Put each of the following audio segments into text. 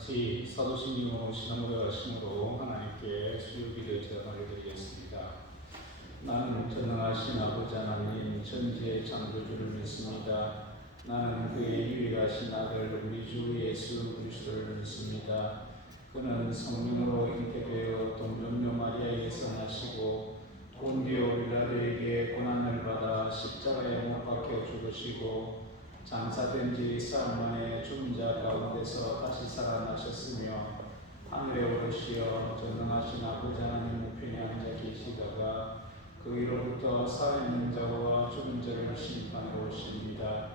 같이 사도신경으로 신앙고백 하심으로 하나님께 수요기도의 제단을 올려드리겠습니다. 나는 전능하신 아버지 하나님 천지의 창조주를 믿습니다. 나는 그의 유일하신 아들 우리 주 예수 그리스도를 믿습니다. 그는 성령으로 잉태되어 동정녀 마리아에게서 나시고 본디오 빌라도에게 고난을 받아 십자가에 못 박혀 죽으시고 장사된 지 사흘 만에 죽은 자 가운데서 다시 살아나셨으며 하늘에 오르시어 전능하신 아버지 하나님 우편에 앉아 계시다가 그위로부터 살아있는 자와 죽은 자를 심판하러 오십니다.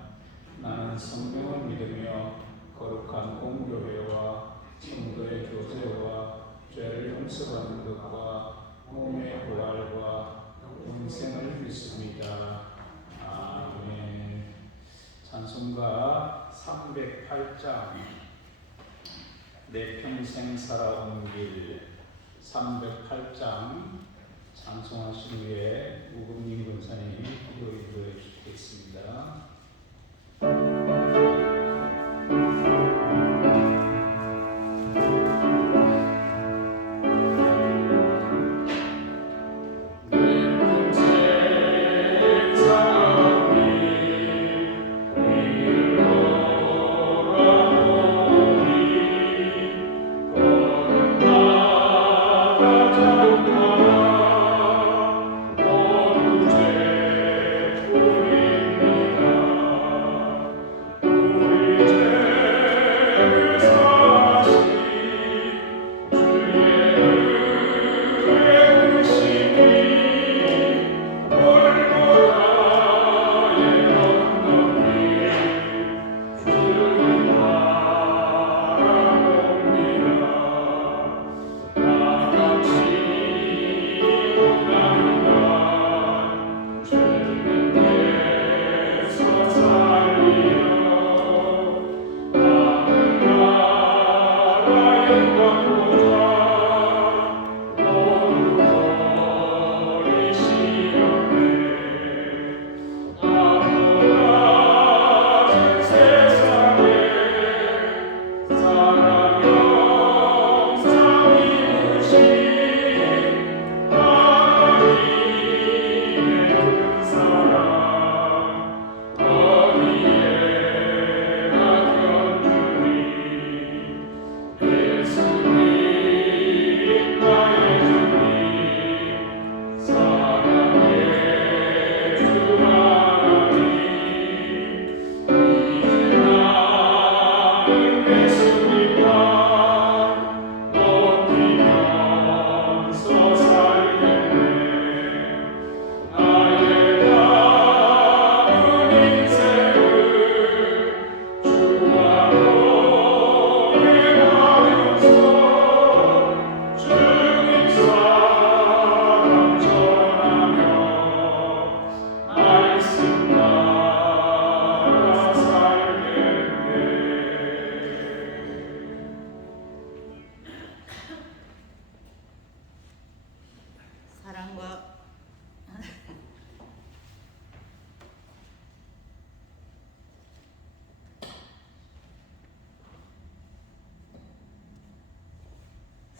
나는 성령을 믿으며 거룩한 공교회와 성도의 교제와 죄를 용서받는 것과 몸의 부활과 영생을 믿습니다. 아멘. 찬송가 308장 내 평생 살아온 길 308장 찬송하신 후에 우금님 권사님이 기도해 주시겠습니다.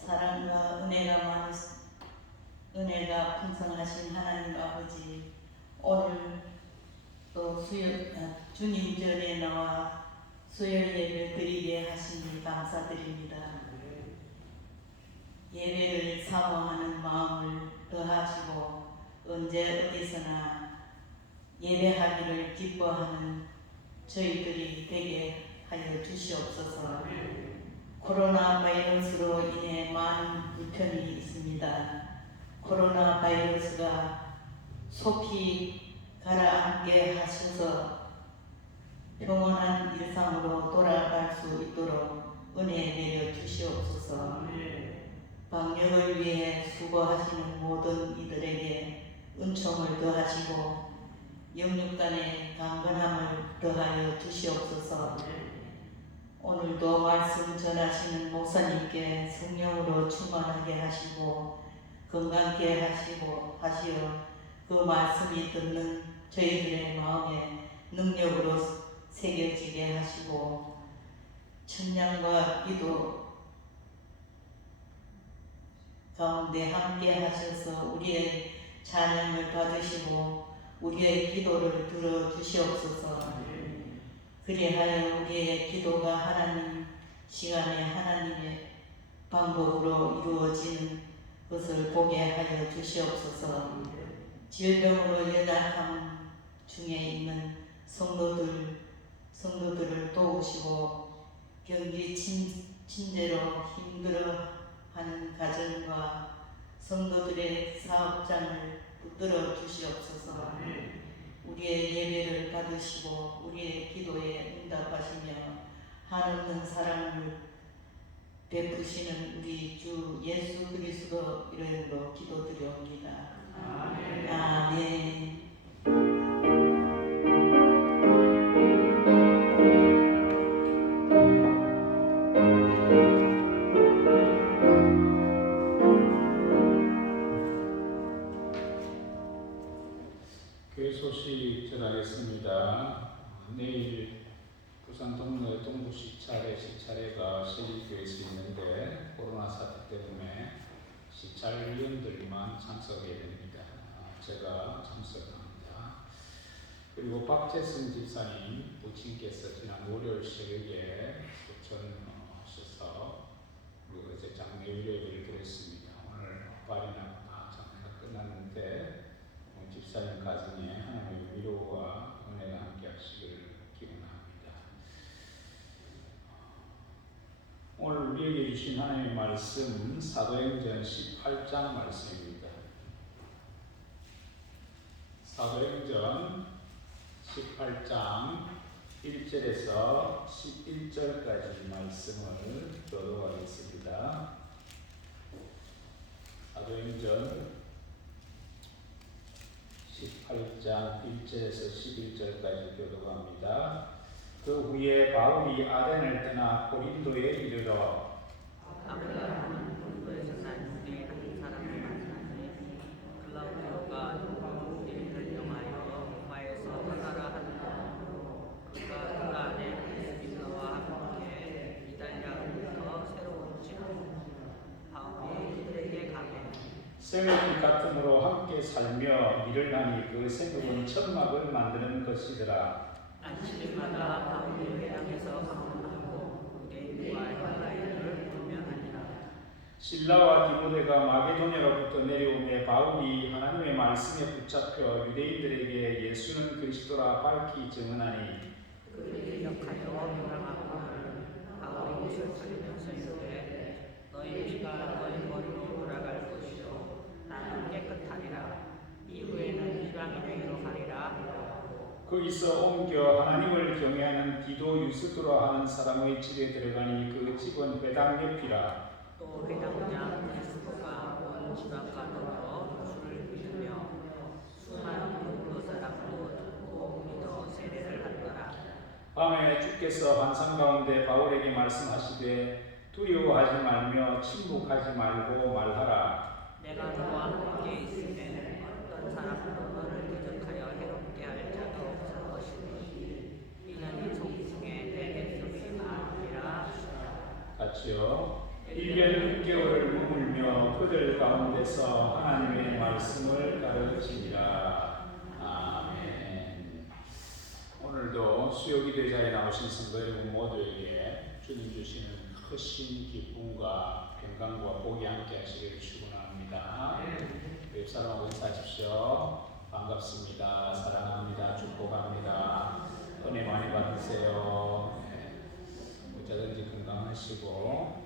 사랑과 은혜가 풍성하신 하나님 아버지, 오늘 또 주님 전에 나와 수요 예배 드리게 하시니 감사드립니다. 예배를 사모하는 마음을 더하시고 언제 어디서나 예배하기를 기뻐하는 저희들이 되게 하여 주시옵소서. 코로나 바이러스로 인해 많은 불편이 있습니다. 코로나 바이러스가 속히 가라앉게 하셔서 평온한 일상으로 돌아갈 수 있도록 은혜 내려 주시옵소서. 방역을 위해 수고하시는 모든 이들에게 은총을 더하시고 영육간의 강건함을 더하여 주시옵소서. 오늘도 말씀 전하시는 목사님께 성령으로 충만하게 하시고 건강케 하시어 그 말씀이 듣는 저희들의 마음에 능력으로 새겨지게 하시고 청량과 기도 가운데 함께 하셔서 우리의 찬양을 받으시고 우리의 기도를 들어주시옵소서. 그리하여 우리의 기도가 하나님 시간에 하나님의 방법으로 이루어지는 것을 보게 하여 주시옵소서. 질병으로 연약함 중에 있는 성도들을 도우시고 경기 침체로 힘들어하는 가정과 성도들의 사업장을 붙들어 주시옵소서. 우리의 예배를 받으시고 우리의 기도에 응답하시며 한없는 사랑을 베푸시는 우리 주 예수 그리스도 이름으로 기도드려옵니다. 아멘. 교회 소식 전하겠습니다. 내일 부산 동네 동부 시차례가 시립교회에서 있는데 코로나 사태 때문에 시찰위원들만 참석해야 됩니다. 제가 참석합니다. 그리고 박재승 집사님 부친께서 지난 월요일 새벽에 소천하셔서 어제 장례 의뢰를 드렸습니다. 오늘 발인하거나 장례가 끝났는데 집사님 가정에 하나님의 위로와 은혜가 함께 하시기를 기원합니다. 오늘 우리에게 주신 하나님의 말씀 사도행전 18장 말씀입니다. 사도행전 18장 1절에서 11절까지 말씀을 교독하겠습니다. 사도행전 18장 1절에서 11절까지 교독합니다. 그 후에 바울이 아덴을 떠나 고린도에 이르러 아브라함은 본토에서 난 후에 한 사람을 만나니 클라우디오가 우리를 영하여 로마에서 떠나라 하더라. 그가 그 안에 빌라와 함께 이달리아로부터 새로운 집으로 바울이 그들에게 가매 생육이 같음으로 함께 살며 일을 하니 그 생육은 천막을 만드는 것이더라. 안식일마다 바울이 회당에서 강론하고 유대인과 헬라인을 분명하니라. 실라와 디모데가 마게도냐로부터 내려오매 바울이 하나님의 말씀에 붙잡혀 유대인들에게 예수는 그리스도라 밝히 증언하니 그를 기억하여 명랑하고는 바울이 옷을 가리면서 이르되 너희 피가 너희 머리로 돌아갈 것이요 나는 깨끗하리라. 이후에는 이방인에게로 가리라. 거기서 옮겨 하나님을 경외하는 디도 유스도라 하는 사람의 집에 들어가니 그 집은 회당 옆이라. 또 회당장 에스더가 온 지방과 더불어 주를 믿으며 수많은 본토 사람도 듣고 믿어 세례를 하더라. 밤에 주께서 환상 가운데 바울에게 말씀하시되 두려워하지 말며 침묵하지 말고 말하라. 내가 너와 함께 있으면 어떤 사람도 너를 대적하여 해롭게 할 자도 없을 것이니 이는 이 성중에 내 백성이 많으리라 하시니라. 같이요. 1년 6개월을 머물며 그들 가운데서 하나님의 말씀을 가르치니라. 아멘. 오늘도 수요기도의 자리에 나오신 성도 여러분 모두에게 주님 주시는 크신 기쁨과 평강과 복이 함께 하시기를 축원합니다. 옆 사람하고 인사하십시오. 반갑습니다. 사랑합니다. 축복합니다. 은혜 많이 받으세요. 어쩌든지 건강하시고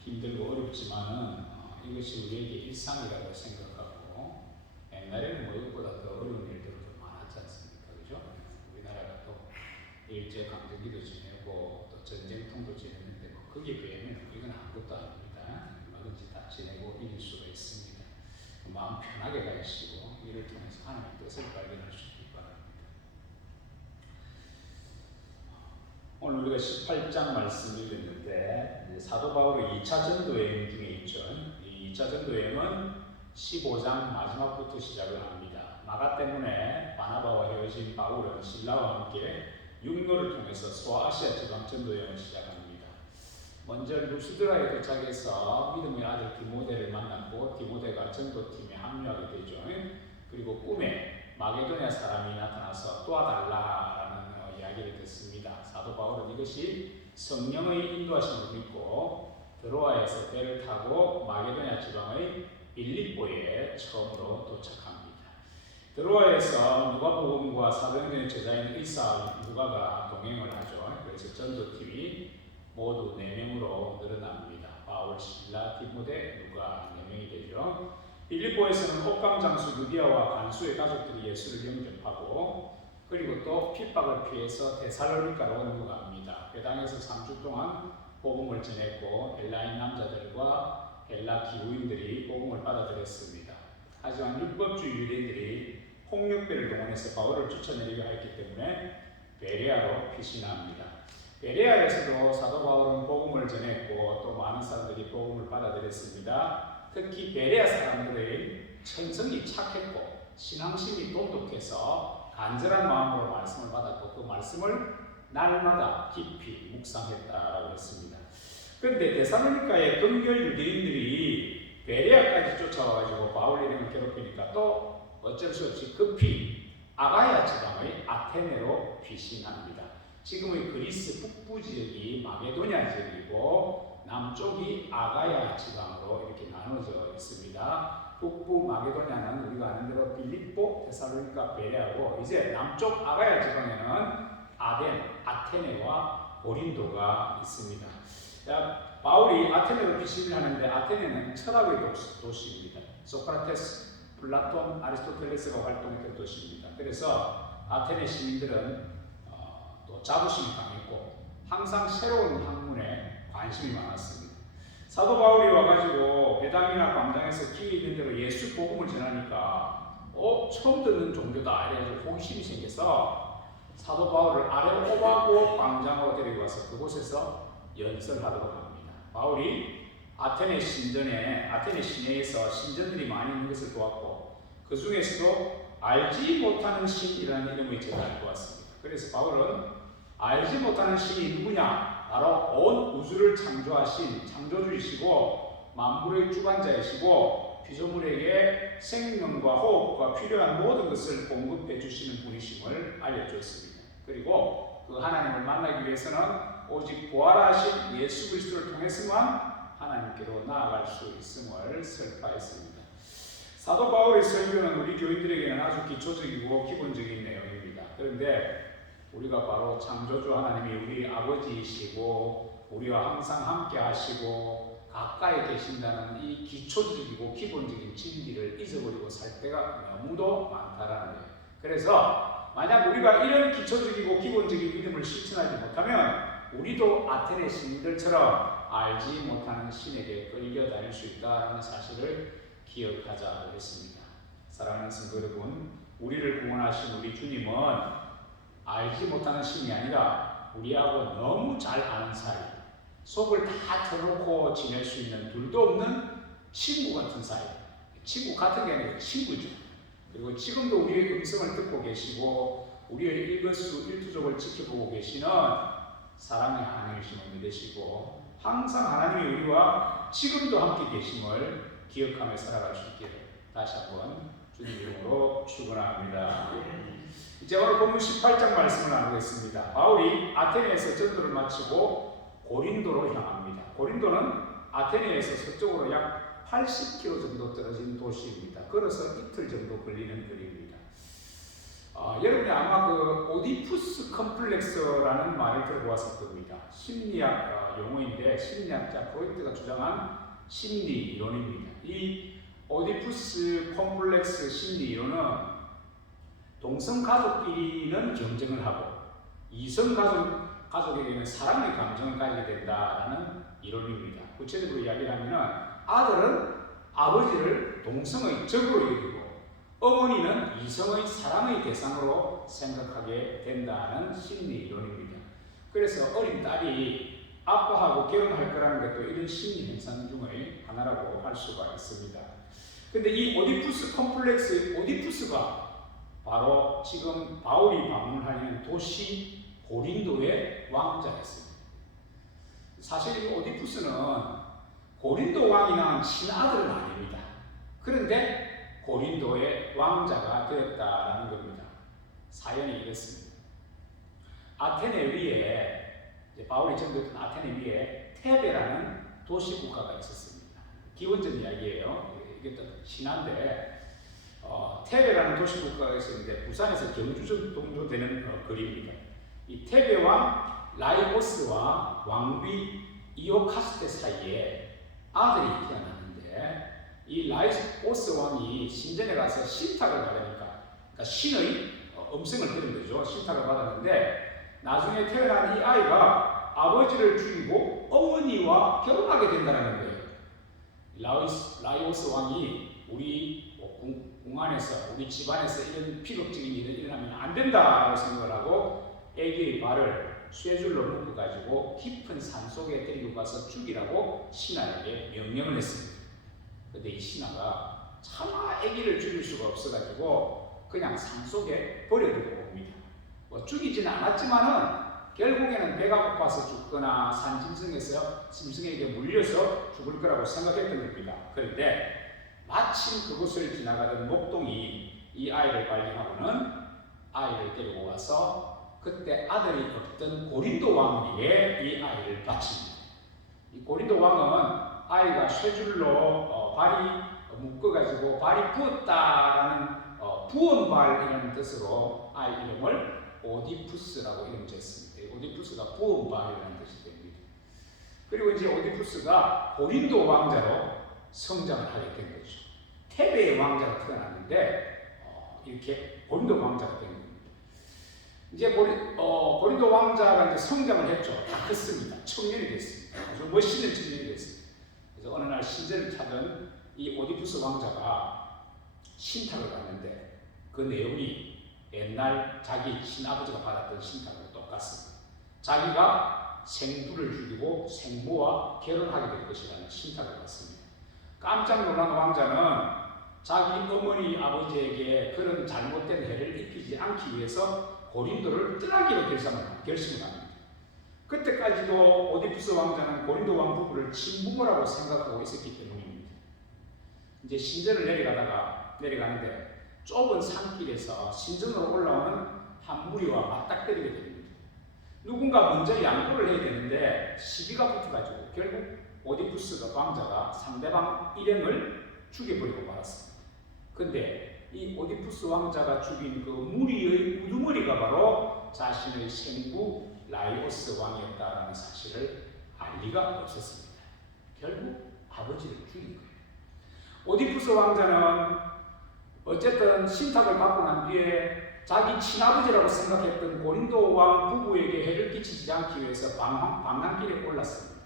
힘들고 어렵지만은 이것이 우리에게 일상이라고 생각하고 옛날에는 뭐 이것보다 더 어려운 일들도 좀 많았지 않습니까? 그죠? 우리나라가 또 일제강점기도 지내고 또 전쟁통도 지냈는데 뭐 거기에 비하면 이건 아무것도 아닙니다. 얼마든지 다 지내고 이길 수가 있습니다. 마음 편하게 가시고 이를 통해서 하나님의 뜻을 발견할 수 있기 바랍니다. 오늘 우리가 18장 말씀을 읽었는데 사도 바울의 2차 전도 여행 중에 있죠. 이 2차 전도 여행은 15장 마지막부터 시작을 합니다. 마가 때문에 바나바와 헤어진 바울은 신라와 함께 육로를 통해서 소아시아 지방 전도 여행을 시작합니다. 먼저 루스드라에 도착해서 믿음의 아들 디모데를 만났고 디모데가 전도팀에 합류하게 되죠. 그리고 꿈에 마게도냐 사람이 나타나서 도와달라라는 이야기를 듣습니다. 사도 바울은 이것이 성령의 인도하심을 믿고 드로아에서 배를 타고 마게도냐 지방의 빌립보에 처음으로 도착합니다. 드로아에서 누가복음과 사도행전의 제자인 의사 누가가 동행을 하죠. 그래서 전도팀이 모두 4명으로 늘어납니다. 바울, 실라, 디모데, 누가 4명이 되죠. 빌립보에서는 옷감 장수 루디아와 간수의 가족들이 예수를 영접하고 그리고 또 핍박을 피해서 데살로니가로 넘어갑니다. 회당에서 3주 동안 복음을 전했고 헬라인 남자들과 헬라 기후인들이 복음을 받아들였습니다. 하지만 율법주의 유대인들이 폭력배를 동원해서 바울을 쫓아내리려 했기 때문에 베레아로 피신합니다. 베레아에서도 사도 바울은 복음을 전했고 또 많은 사람들이 복음을 받아들였습니다. 특히 베레아 사람들의 천성이 착했고 신앙심이 똑똑해서 간절한 마음으로 말씀을 받았고 그 말씀을 날마다 깊이 묵상했다라고 했습니다. 그런데 데살로니가의 금결 유대인들이 베레아까지 쫓아와가지고 바울 일행을 괴롭히니까 또 어쩔 수 없이 급히 아가야 지방의 아테네로 피신합니다. 지금의 그리스 북부 지역이 마게도냐 지역이고 남쪽이 아가야 지방으로 이렇게 나눠져 있습니다. 북부 마게도냐는 우리가 아는 대로 빌립보, 데살로니가, 베레아고 이제 남쪽 아가야 지방에는 아덴, 아테네와 고린도가 있습니다. 바울이 아테네로 피신을 하는데 아테네는 철학의 도시입니다. 소크라테스, 플라톤, 아리스토텔레스가 활동했던 도시입니다. 그래서 아테네 시민들은 또 자부심이 강했고 항상 새로운 학문에 관심이 많았습니다. 사도 바울이 와가지고 회당이나 광장에서 기회 있는 대로 예수 복음을 전하니까 처음 듣는 종교다 이래가지고 호기심이 생겨서 사도 바울을 아레오바고 광장으로 데리고 와서 그곳에서 연설하도록 합니다. 바울이 아테네 시내에서 신전들이 많이 있는 것을 보았고 그 중에서도 알지 못하는 신이라는 이름의 제자를 보았습니다. 그래서 바울은 알지 못하는 신이 누구냐? 바로 온 우주를 창조하신 창조주이시고 만물의 주관자이시고 피조물에게 생명과 호흡과 필요한 모든 것을 공급해 주시는 분이심을 알려주었습니다. 그리고 그 하나님을 만나기 위해서는 오직 부활하신 예수 그리스도를 통해서만 하나님께로 나아갈 수 있음을 설파했습니다. 사도 바울의 설교는 우리 교인들에게는 아주 기초적이고 기본적인 내용입니다. 그런데 우리가 바로 창조주 하나님이 우리 아버지이시고 우리와 항상 함께 하시고 가까이 계신다는 이 기초적이고 기본적인 진리를 잊어버리고 살 때가 너무도 많다라는 거예요. 그래서 만약 우리가 이런 기초적이고 기본적인 믿음을 실천하지 못하면 우리도 아테네 시민들처럼 알지 못하는 신에게 끌려다닐 수 있다는 사실을 기억하자 했습니다. 사랑하는 성도 여러분, 우리를 구원하신 우리 주님은 알지 못하는 신이 아니라 우리하고 너무 잘 아는 사이, 속을 다 털어놓고 지낼 수 있는 둘도 없는 친구 같은 사이. 친구 같은 게 아니라 친구죠. 그리고 지금도 우리의 음성을 듣고 계시고 우리의 일거수일투족을 지켜보고 계시는 사랑의 하나님이심을 믿으시고 항상 하나님이 우리와 지금도 함께 계심을 기억하며 살아갈 수 있기를 다시 한번 주님 이름으로 축원합니다. 이제 오늘 본문 18장 말씀을 나누겠습니다. 바울이 아테네에서 전도를 마치고 고린도로 향합니다. 고린도는 아테네에서 서쪽으로 약 80km 정도 떨어진 도시입니다. 걸어서 이틀 정도 걸리는 거리입니다. 여러분이 아마 그 오디푸스 컴플렉스라는 말을 들어보았을 겁니다. 심리학 용어인데 심리학자 프로이트가 주장한 심리 이론입니다. 이 오디푸스 컴플렉스 심리 이론은 동성 가족끼리는 경쟁을 하고 이성 가족에게는 사랑의 감정을 가지게 된다라는 이론입니다. 구체적으로 이야기하면 아들은 아버지를 동성의 적으로 여기고 어머니는 이성의 사랑의 대상으로 생각하게 된다는 심리 이론입니다. 그래서 어린 딸이 아빠하고 결혼할 거라는 것도 이런 심리 현상 중의 하나라고 할 수가 있습니다. 근데 이 오디푸스 컴플렉스의 오디푸스가 바로 지금 바울이 방문하는 도시 고린도의 왕자였습니다. 사실 이 오디푸스는 고린도 왕이 낳은 친아들은 아닙니다. 그런데 고린도의 왕자가 되었다라는 겁니다. 사연이 이렇습니다. 아테네 위에, 바울이 전도했던 아테네 위에 테베라는 도시국가가 있었습니다. 기원전 이야기예요. 이게 또 신한데 테베라는 도시국가가 있었는데 부산에서 경주 정도 되는 거리입니다. 이 테베 왕 라이오스와 왕비 이오카스테 사이에 아들이 태어났는데 이 라이오스 왕이 신전에 가서 신탁을 받으니까 그러니까 신의 음성을 들은 거죠. 신탁을 받았는데 나중에 태어난 이 아이가 아버지를 죽이고 어머니와 결혼하게 된다는 거예요. 라이오스 왕이 우리 궁안에서 우리 집안에서 이런 비극적인 일이 일어나면 안 된다라고 생각을 하고 애기의 발을 쇠줄로 묶어가지고 깊은 산속에 데리고 가서 죽이라고 신하에게 명령을 했습니다. 그런데 이 신하가 차마 애기를 죽일 수가 없어가지고 그냥 산속에 버려두고 옵니다. 죽이지는 않았지만은 결국에는 배가 고파서 죽거나 짐승에게 물려서 죽을 거라고 생각했던 겁니다. 그런데 마침 그곳을 지나가던 목동이 이 아이를 발견하고는 아이를 데리고 와서 그때 아들이 없던 고린도 왕에게 이 아이를 바칩니다. 이 고린도 왕은 아이가 쇠줄로 발이 묶어가지고 발이 부었다라는 부은발이라는 뜻으로 아이 이름을 오디푸스라고 이름 지었습니다. 오디푸스가 부은발이라는 뜻이 됩니다. 그리고 이제 오디푸스가 고린도 왕자로 성장을 하게 된 거죠. 테베의 왕자가 태어났는데 이렇게 고린도 왕자가 된 겁니다. 이제 고린도 왕자가 이제 성장을 했죠. 다 컸습니다. 청년이 됐습니다. 아주 멋있는 청년이 됐습니다. 그래서 어느 날 신전을 찾은 이 오디푸스 왕자가 신탁을 받는데 그 내용이 옛날 자기 친아버지가 받았던 신탁과 똑같습니다. 자기가 생부를 죽이고 생모와 결혼하게 될 것이라는 신탁을 받습니다. 깜짝 놀란 왕자는 자기 어머니 아버지에게 그런 잘못된 해를 입히지 않기 위해서 고린도를 떠나기로 결심을 합니다. 그때까지도 오디푸스 왕자는 고린도 왕 부부를 친부모라고 생각하고 있었기 때문입니다. 이제 신전을 내려가는데 좁은 산길에서 신전으로 올라오는 한 무리와 맞닥뜨리게 됩니다. 누군가 먼저 양보를 해야 되는데 시비가 붙어가지고 결국 오디푸스 왕자가 상대방 일행을 죽여버리고 말았습니다. 근데 이 오디푸스 왕자가 죽인 그 무리의 우두머리가 바로 자신의 생부 라이오스 왕이었다라는 사실을 알 리가 없었습니다. 결국 아버지를 죽인 거예요. 오디푸스 왕자는 어쨌든 신탁을 받고 난 뒤에 자기 친아버지라고 생각했던 고린도 왕 부부에게 해를 끼치지 않기 위해서 방랑길에 올랐습니다.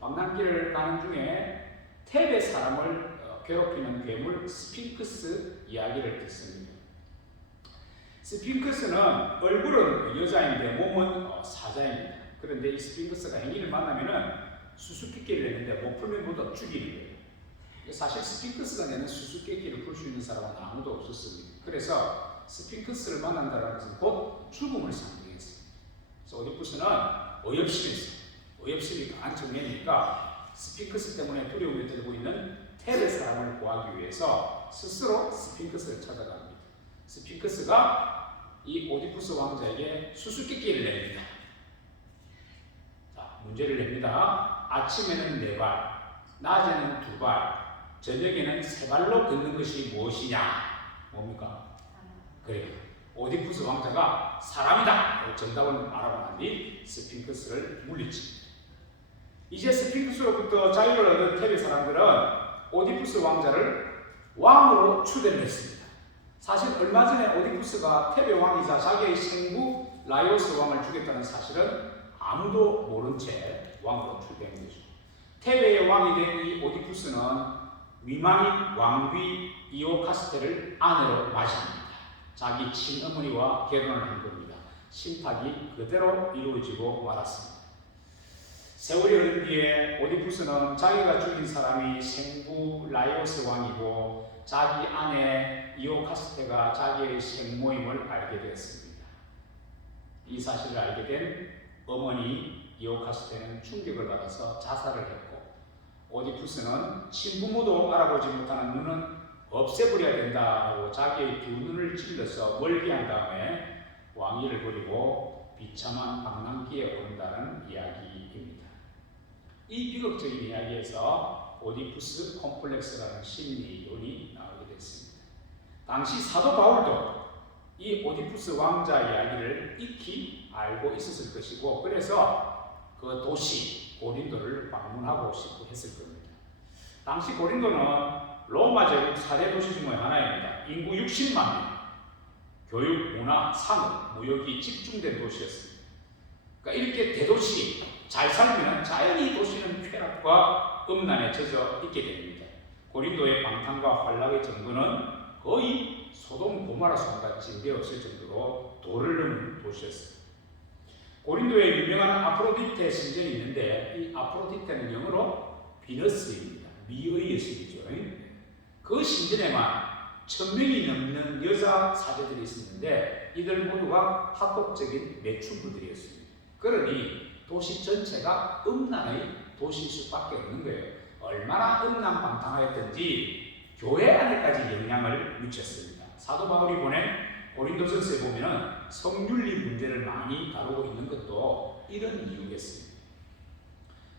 방랑길을 가는 중에 테베 사람을 괴롭히는 괴물 스핑크스 이야기를 듣습니다. 스핑크스는 얼굴은 여자인데 몸은 사자입니다. 그런데 이 스핑크스가 행인을 만나면은 수수께끼를 내는데 못 풀면 모두 죽이는 거예요. 사실 스핑크스가 내는 수수께끼를 풀 수 있는 사람은 아무도 없었습니다. 그래서 스핑크스를 만난다는 것은 곧 죽음을 상징했습니다. 그래서 오디푸스는 어엽심이 강한 청년이니까 스핑크스 때문에 두려움에 떨고 있는 테베 사람을 구하기 위해서 스스로 스핑크스를 찾아갑니다. 스핑크스가 이 오디푸스 왕자에게 수수께끼를 냅니다. 자, 문제를 냅니다. 아침에는 4발, 낮에는 2발, 저녁에는 3발로 걷는 것이 무엇이냐? 뭡니까? 그래요. 오디푸스 왕자가 사람이다! 정답을 말하고 난 뒤 스핑크스를 물리칩니다. 이제 스핑크스로부터 자유를 얻은 테베 사람들은 오디푸스 왕자를 왕으로 추대를 했습니다. 사실 얼마 전에 오디푸스가 테베 왕이자 자기의 생부 라이오스 왕을 죽였다는 사실은 아무도 모른 채 왕으로 추대한 거죠. 테베의 왕이 된 이 오디푸스는 위망인 왕비 이오카스테를 아내로 맞이합니다. 자기 친어머니와 결혼을 한 겁니다. 신탁이 그대로 이루어지고 말았습니다. 세월이 흐른 뒤에 오디푸스는 자기가 죽인 사람이 생부 라이오스 왕이고 자기 아내 이오카스테가 자기의 생모임을 알게 되었습니다. 이 사실을 알게 된 어머니 이오카스테는 충격을 받아서 자살을 했고, 오디푸스는 친부모도 알아보지 못하는 눈은 없애버려야 된다고 자기의 두 눈을 찔러서 멀게 한 다음에 왕위를 버리고 비참한 방랑기에 오른다는 이야기입니다. 이 비극적인 이야기에서 오디푸스 콤플렉스라는 심리론이 나오게 됐습니다. 당시 사도 바울도 이 오디푸스 왕자 이야기를 익히 알고 있었을 것이고, 그래서 그 도시 고린도를 방문하고 싶어 했을 겁니다. 당시 고린도는 로마 제국 4대 도시 중의 하나입니다. 인구 60만 명, 교육, 문화, 상업, 무역이 집중된 도시였습니다. 그러니까 이렇게 대도시, 잘 살면 자연히 도시는 쾌락과 음란에 젖어 있게 됩니다. 고린도의 방탕과 환락의 정도는 거의 소돔 고모라성과 징계없을 정도로 도를 넘은 도시였습니다. 고린도에 유명한 아프로디테 신전이 있는데, 이 아프로디테는 영어로 비너스입니다. 미의 여신이죠. 그 신전에만 1000명이 넘는 여자 사제들이 있었는데, 이들 모두가 합법적인 매춘부들이었습니다. 그러니 도시 전체가 음란의 도시일 수밖에 없는 거예요. 얼마나 음란 방탕하였던지 교회 안에까지 영향을 미쳤습니다. 사도 바울이 보낸 고린도전서에 보면 성윤리 문제를 많이 다루고 있는 것도 이런 이유겠습니다.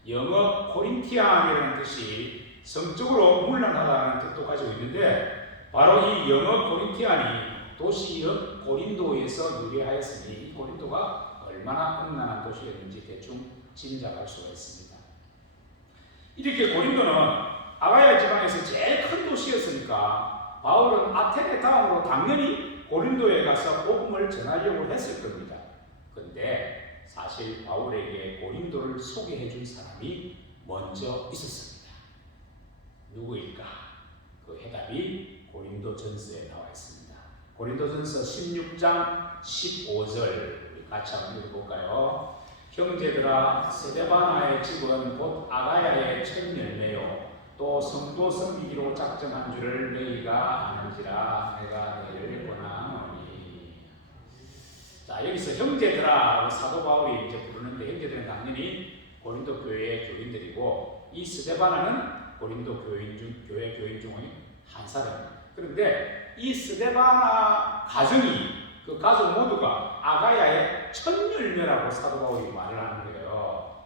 영어 코린티안이라는 뜻이 성적으로 문란하다는 뜻도 가지고 있는데, 바로 이 영어 코린티안이 도시형 고린도에서 유래하였으니 이 고린도가 얼마나 음란한 도시였는지 대충 짐작할 수가 있습니다. 이렇게 고린도는 아가야 지방에서 제일 큰 도시였으니까 바울은 아테네 다음으로 당연히 고린도에 가서 복음을 전하려고 했을 겁니다. 그런데 사실 바울에게 고린도를 소개해 준 사람이 먼저 있었습니다. 누구일까? 그 해답이 고린도전서에 나와 있습니다. 고린도전서 16장 15절 같이 한번 읽어볼까요? 형제들아, 스데바나의 집은 곧 아가야의 첫 열매요 또 성도 섬기기로 작정한 줄을 너희가 아는지라 내가 너희를 권하노니. 자, 여기서 형제들아 사도 바울이 이제 부르는데, 형제들은 당연히 고린도 교회의 교인들이고, 이 스데바나는 고린도 교회 교인 중의 한 사람입니다. 그런데 이 스데바나 가정이, 그 가족 모두가 아가야의 첫 열매라고 사도 바울이 말을 하는 거예요.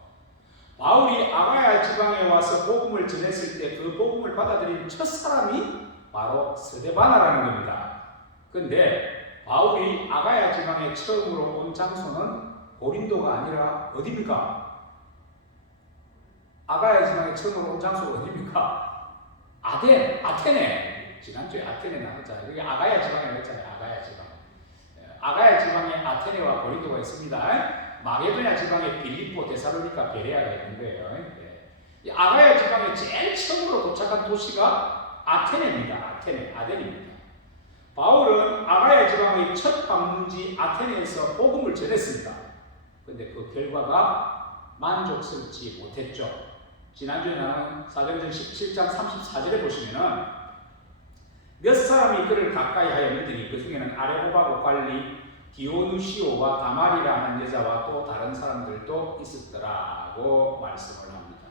바울이 아가야 지방에 와서 복음을 전했을 때 그 복음을 받아들인 첫 사람이 바로 스데바나라는 겁니다. 그런데 바울이 아가야 지방에 처음으로 온 장소는 고린도가 아니라 어디입니까? 아가야 지방에 처음으로 온 장소가 어디입니까? 아테네. 지난주에 아테네 나왔잖아요. 여기 아가야 지방에 나왔잖아요. 아가야 지방. 아가야 지방에 아테네와 고린도가 있습니다. 마게도냐 지방에 빌립보, 데살로니가, 베레아가 있는 거예요. 이 아가야 지방에 제일 처음으로 도착한 도시가 아테네입니다. 아덴입니다. 바울은 아가야 지방의 첫 방문지 아테네에서 복음을 전했습니다. 그런데 그 결과가 만족스럽지 못했죠. 지난주에 나온 사도행전 17장 34절에 보시면은 몇 사람이 그를 가까이 하여 믿으니 그 중에는 아레오바고 관리 디오누시오와 다말이라는 여자와 또 다른 사람들도 있었더라고 말씀을 합니다.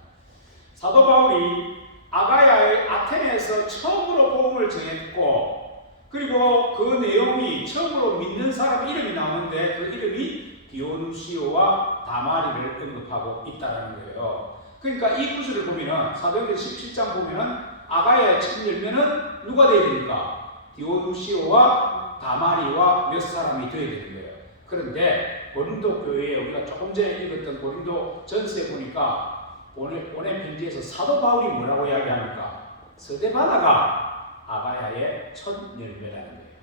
사도 바울이 아가야의 아테네에서 처음으로 복음을 전했고, 그리고 그 내용이 처음으로 믿는 사람 이름이 나오는데 그 이름이 디오누시오와 다말이를 언급하고 있다는 거예요. 그러니까 이 구절을 보면은 사도행전 17장 보면은 아가야의 첫 열매는 누가 되어야 됩니까? 디오누시오와 다마리와 몇 사람이 되어야 되는 거예요. 그런데 고린도 교회에 우리가 조금 전에 읽었던 고린도 전서에 보니까 보낸 편지에서 사도 바울이 뭐라고 이야기합니까? 스데바나가 아가야의 첫 열매라는 거예요.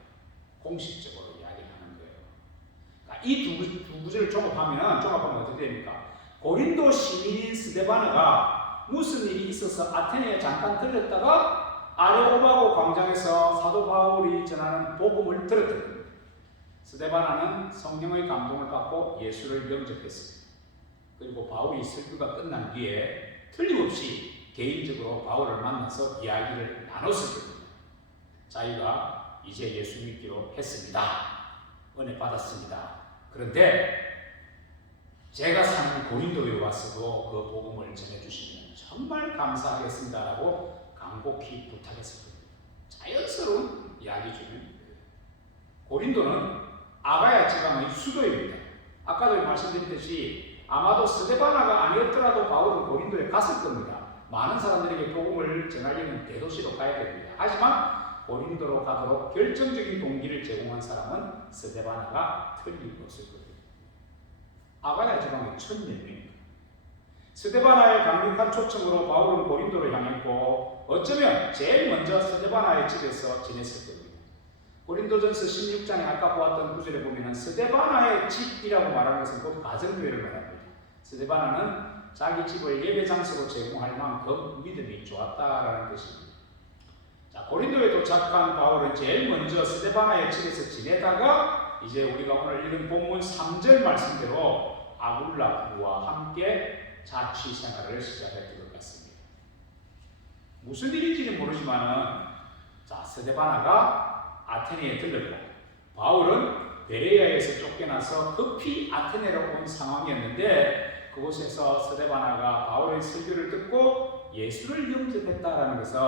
공식적으로 이야기하는 거예요. 그러니까 이 두 구절을 종합하면 어떻게 됩니까? 고린도 시민인 스데바나가 무슨 일이 있어서 아테네에 잠깐 들렸다가 아레오바고 광장에서 사도 바울이 전하는 복음을 들었던 겁니다. 스데바나는 성령의 감동을 받고 예수를 영접했습니다. 그리고 바울이 설교가 끝난 뒤에 틀림없이 개인적으로 바울을 만나서 이야기를 나눴을 겁니다. 자기가 이제 예수 믿기로 했습니다. 은혜 받았습니다. 그런데 제가 사는 고린도에 와서도 그 복음을 전해주시면 정말 감사하겠습니다라고 간곡히 부탁했었거든요. 자연스러운 이야기 중에 고린도는 아가야 지방의 수도입니다. 아까도 말씀드렸듯이 아마도 스데바나가 아니었더라도 바울은 고린도에 갔을 겁니다. 많은 사람들에게 복음을 전하려면 대도시로 가야 됩니다. 하지만 고린도로 가도록 결정적인 동기를 제공한 사람은 스데바나가 틀림없을 겁니다. 아가야 지방의 1000명입니다. 스데바나의 강력한 초청으로 바울은 고린도로 향했고 어쩌면 제일 먼저 스데바나의 집에서 지냈을 겁니다. 고린도전서 16장에 아까 보았던 구절에 보면 스데바나의 집이라고 말하는 것은 곧 가정교회를 말합니다. 스데바나는 자기 집을 예배 장소로 제공할 만큼 믿음이 좋았다라는 뜻입니다. 자, 고린도에 도착한 바울은 제일 먼저 스데바나의 집에서 지내다가 이제 우리가 오늘 읽은 본문 3절 말씀대로 아굴라 부부와 함께 자취 생활을 시작했던 것 같습니다. 무슨 일인지는 모르지만은 자, 스데바나가 아테네에 들렀고 바울은 베레아에서 쫓겨나서 급히 아테네로 온 상황이었는데 그곳에서 스데바나가 바울의 설교를 듣고 예수를 영접했다라는 것은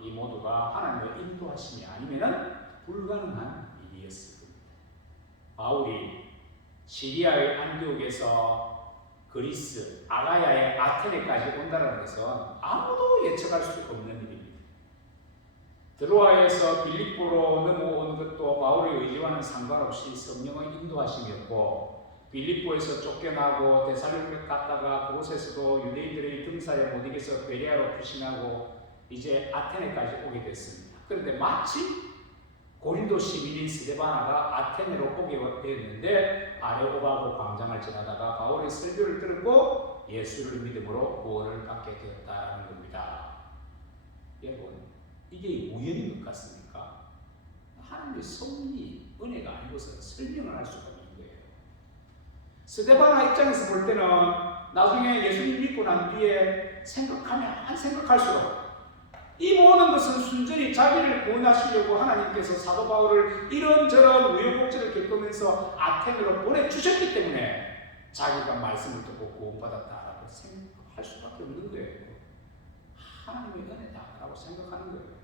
이 모두가 하나님의 인도하심이 아니면은 불가능한 일이었을 겁니다. 바울이 시리아의 안디옥에서 그리스, 아가야의 아테네까지 온다는 것은 아무도 예측할 수 없는 일입니다. 드로아에서 빌립보로 넘어온 것도 바울의 의지와는 상관없이 성령의 인도하심이었고 빌립보에서 쫓겨나고 데살로니가 갔다가 그곳에서도 유대인들의 등살에 못 이겨서 베레아로 부신하고 이제 아테네까지 오게 됐습니다. 그런데 마치 고린도 시민인 스데바나가 아테네로 오게 되었는데 아레오바고 광장을 지나다가 바울의 설교를 듣고 예수를 믿음으로 구원을 받게 되었다는 겁니다. 여러분, 이게 우연인 것 같습니까? 하나님의 섭리, 은혜가 아니고서는 설명을 할 수가 없는 거예요. 스데바나 입장에서 볼 때는 나중에 예수님 믿고 난 뒤에 생각하면 생각할수록 이 모든 것은 순전히 자기를 구원하시려고 하나님께서 사도 바울을 이런저런 우여곡절을 겪으면서 아테네로 보내주셨기 때문에 자기가 말씀을 듣고 구원받았다라고 생각할 수밖에 없는 거예요. 하나님의 은혜다라고 생각하는 거예요.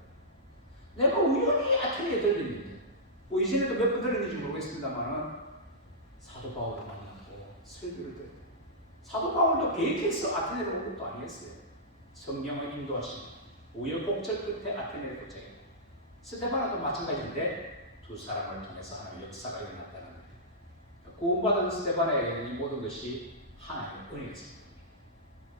내가 우연히 아테네에 들렸는데 뭐 이전에도 몇 번 들렸는지 모르겠습니다만 사도 바울을 만났고 설교를 듣고 사도 바울도 계획해서 아테네로 온 것도 아니었어요. 성령의 인도하심 우여곡절 끝에 아테네에 도착했고 스데바나도 마찬가지인데 두 사람을 통해서 하나님의 역사가 일어났다는 거예요. 구원받은 스데바나에게는 이 모든 것이 하나님의 은혜였습니다.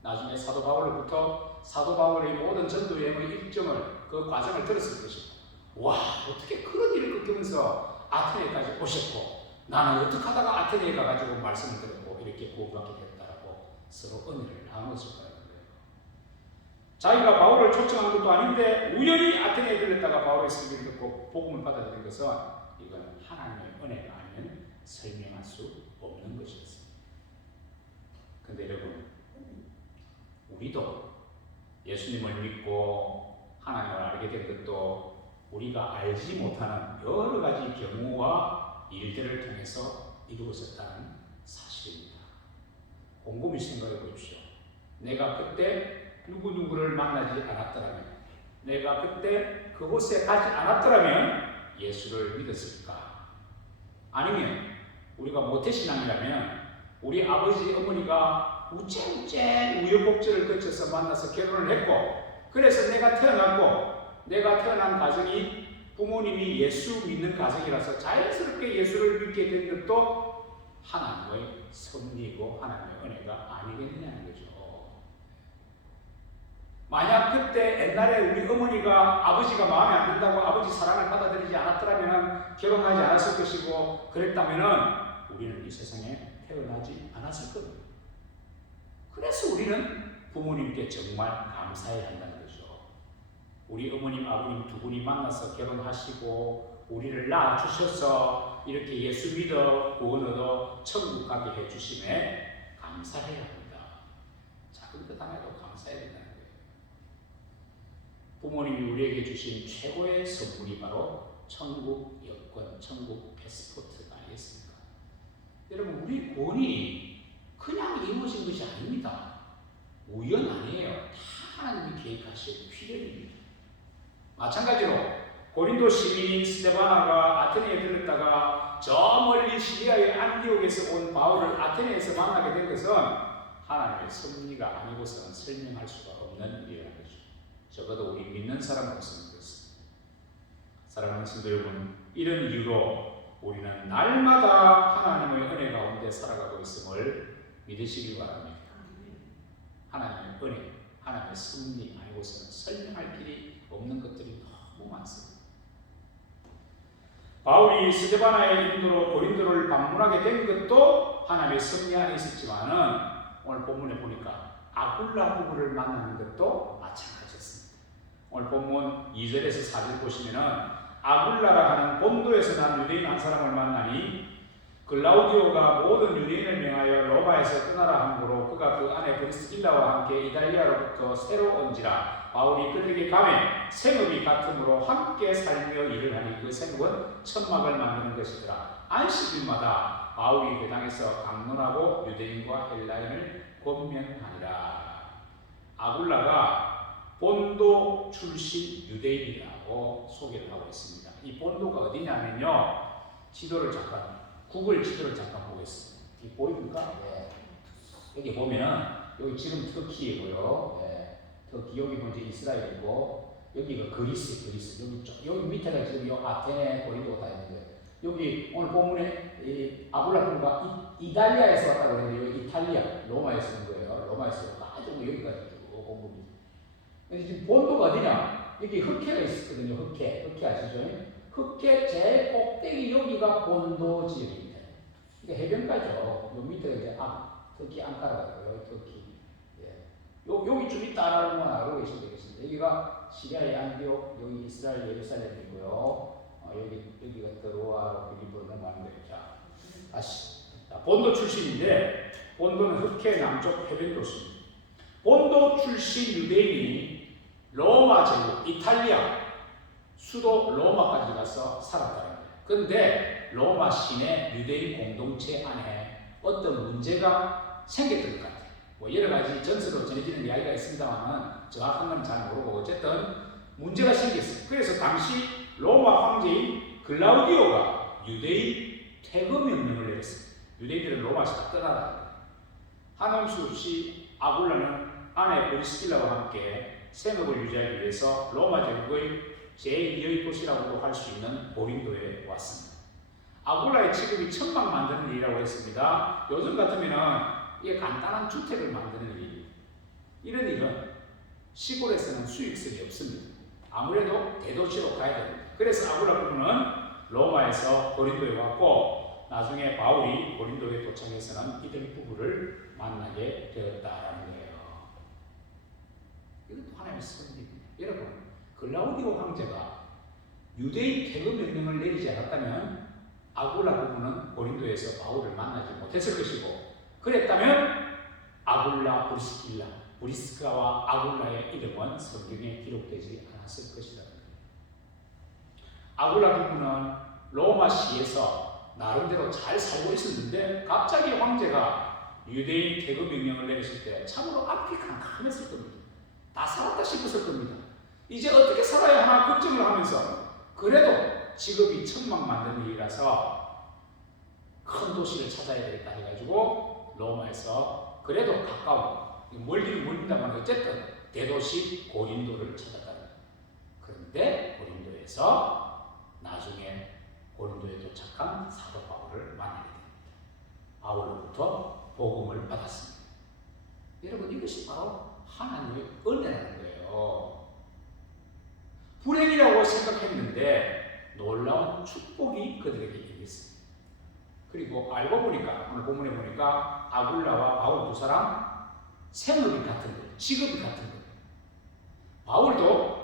나중에 사도 바울로부터 사도 바울의 모든 전도 여행의 일정을 그 과정을 들었을 것이고 와 어떻게 그런 일을 겪으면서 아테네까지 오셨고 나는 어떻게 하다가 아테네에 가가지고 말씀을 들었고 이렇게 구원받게 됐다라고 서로 은혜를 나눴을 거예요. 자기가 바울을 초청한 것도 아닌데 우연히 아테네에 들렸다가 바울의 설교를 듣고 복음을 받아들인 것은 이건 하나님의 은혜가 아니면 설명할 수 없는 것이었습니다. 그런데 여러분 우리도 예수님을 믿고 하나님을 알게 된 것도 우리가 알지 못하는 여러 가지 경우와 일들을 통해서 이루어졌다는 사실입니다. 곰곰이 생각해 보십시오. 내가 그때 누구누구를 만나지 않았더라면 내가 그때 그곳에 가지 않았더라면 예수를 믿었을까? 아니면 우리가 모태신앙이라면 우리 아버지 어머니가 우쨘우쨘 우여곡절을 거쳐서 만나서 결혼을 했고 그래서 내가 태어난 가정이 부모님이 예수 믿는 가정이라서 자연스럽게 예수를 믿게 된 것도 하나님의 섭리이고 하나님의 은혜가 아니겠느냐는 거죠. 만약 그때 옛날에 우리 어머니가 아버지가 마음에 안 든다고 아버지 사랑을 받아들이지 않았더라면 결혼하지 않았을 것이고 그랬다면 우리는 이 세상에 태어나지 않았을 겁니다. 그래서 우리는 부모님께 정말 감사해야 한다는 거죠. 우리 어머님, 아버님 두 분이 만나서 결혼하시고 우리를 낳아주셔서 이렇게 예수 믿어 구원 얻어 천국 가게 해주심에 감사해야 합니다. 작은 것 하나도 감사해야 된다는 거예요. 부모님이 우리에게 주신 최고의 선물이 바로 천국 여권, 천국 패스포트가 아니겠습니까? 여러분, 우리 구원이 그냥 이루어진 것이 아닙니다. 우연 아니에요. 다 하나님이 계획하신 필연입니다. 마찬가지로 고린도 시민인 스데바나가 아테네에 들렀다가 저 멀리 시리아의 안디옥에서 온 바울을 아테네에서 만나게 된 것은 하나님의 섭리가 아니고서는 설명할 수가 없는 일이라는 거죠. 적어도 우리 믿는 사람으로서는 그렇습니다. 사랑하는 성도 여러분, 이런 이유로 우리는 날마다 하나님의 은혜 가운데 살아가고 있음을 믿으시기 바랍니다. 하나님의 은혜, 하나님의 섭리 아니고서는 설명할 길이 없는 것들이 너무 많습니다. 바울이 스데바나의 인도로 고린도를 방문하게 된 것도 하나님의 섭리 안에 있었지만은 오늘 본문에 보니까 아굴라 부부를 만나는 것도 마찬가지였습니다. 오늘 본문 2절에서 4절 보시면은 아굴라라 하는 본도에서 난 유대인 한 사람을 만나니 글라우디오가 모든 유대인을 명하여 로마에서 떠나라 함으로 그가 그 안에 브리스길라와 함께 이달리아로부터 새로 온지라. 바울이 그들에게 가매 생업이 같으므로 함께 살며 일을 하니 그 생업은 천막을 만드는 것이더라. 안식일마다 바울이 그 당에서 강론하고 유대인과 헬라인을 권면하니라. 아굴라가 본도 출신 유대인이라고 소개를 하고 있습니다. 이 본도가 어디냐면요, 지도를 잠깐 구글 지도를 잠깐 보겠습니다. 이 보입니까? 네. 여기 보면은 여기 지금 터키이고요. 네. 터키 여기 먼저 이스라엘이고 여기가 그리스 여기 밑에가 지금 요 아테네 고린도가 다 있는데 여기 오늘 본문에 이 아굴라 부부가 이탈리아에서 왔다고 그러는데 여기 이탈리아 로마에서 온 거예요. 로마에서 아주 여기까지 온 겁니다. 근데 지금 본도가 어디냐? 여기 흑해가 있었거든요. 흑해 아시죠? 흑해 제일 꼭대기 여기가 본도 지역입니다. 이게 해변가죠. 요 밑에가 이제 터키 앙카라고요. 터키. 예. 여기 좀 있다라는 건 알고 계시면 되겠습니다. 여기가 시리아의 안디옥, 여기 이스라엘 예루살렘이고요. 여기가 드로아로 빌립보로 넘어가는 거예요. 자, 다시. 본도 출신인데 본도는 흑해 남쪽 해변 도시입니다. 본도 출신 유대인이 로마 제국 이탈리아 수도 로마까지 가서 살았다는 거예요. 그런데 로마 시내 유대인 공동체 안에 어떤 문제가 생겼던 것 같아요. 뭐 여러 가지 전설로 전해지는 이야기가 있습니다만 정확한 건 잘 모르고 어쨌든 문제가 생겼어요. 그래서 당시 로마 황제인 글라우디오가 유대인 퇴거 명령을 내렸습니다. 유대인들은 로마에서 떠나라. 한없이 없이 아굴라는 아내 브리스길라와 함께 생업을 유지하기 위해서 로마 제국의 제2의 도시라고도 할 수 있는 고린도에 왔습니다. 아굴라의 직업이 천막 만드는 일이라고 했습니다. 요즘 같으면은 이게 간단한 주택을 만드는 일이에요. 이런 일은 시골에서는 수익성이 없습니다. 아무래도 대도시로 가야 됩니다. 그래서 아굴라 부부는 로마에서 고린도에 왔고 나중에 바울이 고린도에 도착해서는 이들 부부를 만나게 되었다라는 거예요. 이것도 하나님의 섭리입니다. 여러분, 글라우디오 황제가 유대인 퇴거 명령을 내리지 않았다면 아굴라 부부는 고린도에서 바울을 만나지 못했을 것이고 그랬다면 아굴라 브리스카와 아굴라의 이름은 성경에 기록되지 않았을 것이다. 아굴라 부부는 로마시에서 나름대로 잘 살고 있었는데 갑자기 황제가 유대인 퇴거 명령을 내렸을 때 참으로 앞이 캄캄했을 겁니다. 다 살았다 싶었을 겁니다. 이제 어떻게 살아야 하나 걱정을 하면서 그래도 직업이 천막 만드는 일이라서 큰 도시를 찾아야 되겠다 해가지고 로마에서 그래도 가까운 멀리는 멀린다만 어쨌든 대도시 고린도를 찾았다는 거예요. 그런데 고린도에서 나중에 고린도에 도착한 사도 바울을 만나게 됩니다. 바울로부터 복음을 받았습니다. 여러분, 이것이 바로 하나님의 은혜라는 거예요. 불행이라고 생각했는데 놀라운 축복이 그들에게 임했습니다. 그리고 알고 보니까 오늘 본문에 보니까 아굴라와 바울 두 사람 생업이 같은 거예요. 직업이 같은 거예요. 바울도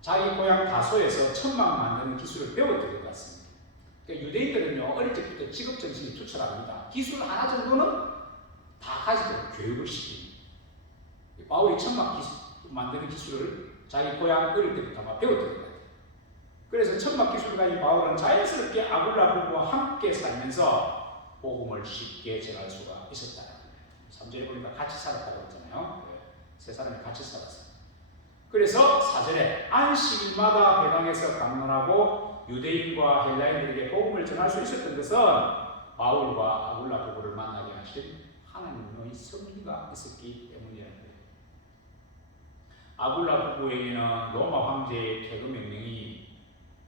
자기 고향 다소에서 천막 만드는 기술을 배웠던 것 같습니다. 그러니까 유대인들은요 어릴 때부터 직업 정신이 투철합니다. 기술 하나 정도는 다 가지도록 교육을 시킵니다. 바울이 천막 만드는 기술을 자기 고향 어릴 때부터 아마 배웠던 것 같아요. 그래서 천막 기술을 가진 바울은 자연스럽게 아굴라 부부와 함께 살면서 복음을 쉽게 전할 수가 있었다는 거예요. 3절에 보니까 같이 살았다고 했잖아요. 세 사람이 같이 살았어요. 그래서 4절에 안식일마다 회당에서 강론하고 유대인과 헬라인들에게 복음을 전할 수 있었던 것은 바울과 아굴라 부부를 만나게 하신 하나님의 섭리가 있었기 때문이라는 거예요. 아굴라 부부에게는 로마 황제의 퇴거 명령이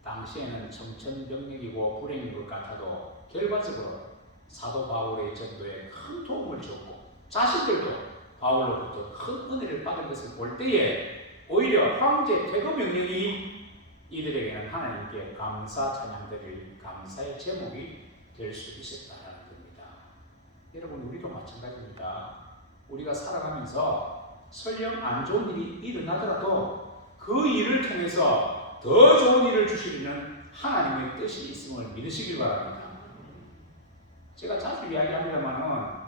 당시에는 청천벽력이고 불행인 것 같아도 결과적으로 사도 바울의 전도에 큰 도움을 줬고 자신들도 바울로부터 큰 은혜를 받은 것을 볼 때에 오히려 황제 퇴거 명령이 이들에게는 하나님께 감사 찬양드릴 감사의 제목이 될 수 있었다는 겁니다. 여러분, 우리도 마찬가지입니다. 우리가 살아가면서 설령 안 좋은 일이 일어나더라도 그 일을 통해서 더 좋은 일을 주시려는 하나님의 뜻이 있음을 믿으시길 바랍니다. 제가 자주 이야기합니다만은